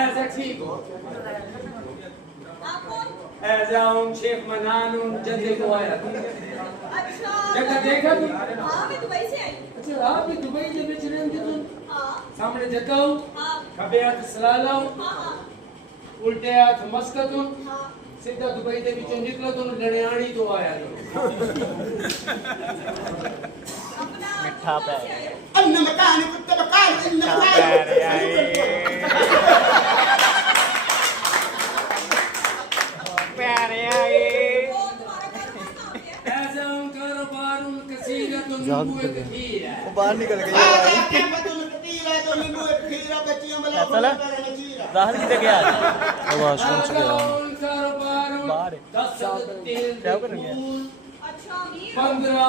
ऐसा ठीक हो ऐसा शेख मनान जद्दे को आया अच्छा जगह देखा तुम हाँ मैं दुबई से आई अच्छा आप भी दुबई के बीच रहते तुम हाँ सामने जद्दा हो हाँ खबे हाथ सलाला हो हाँ उल्टे हाथ मस्कत हो हाँ सीधा दुबई के बीचों निकलो तो लड़ियाणी तो आया नहीं अपना मिठा पे أن مكاني كنت مكان إن مكاني प्यारे आए वो तुम्हारा घर कहाँ पे है ऐसा कारोबार कसीरत कथीरा बाहर निकल गए هذا كلمة كثيرة من كثيرة بتيم بلا चला كثيرة दाहर की जगह आ आवाज सुन चुके हैं कारोबार बाहर 10 क्या करेंगे अच्छा अमीर 15